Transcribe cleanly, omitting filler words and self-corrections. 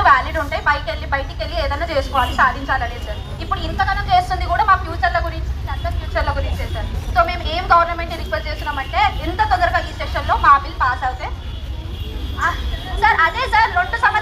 Value valid ఉంటాయి, బయటికి వెళ్ళి ఏదైనా చేసుకోవాలి, సాధించాలనే సార్. ఇప్పుడు ఇంతగానం చేస్తుంది కూడా మా ఫ్యూచర్ల గురించి, అందరి ఫ్యూచర్ల గురించే సార్. సో మేము ఏం గవర్నమెంట్ రిక్వెస్ట్ చేస్తున్నామంటే ఎంత తొందరగా ఈ సెషన్లో మా బిల్ పాస్ అవుతాయి సార్. అదే సార్ 2 సంవత్సరాలు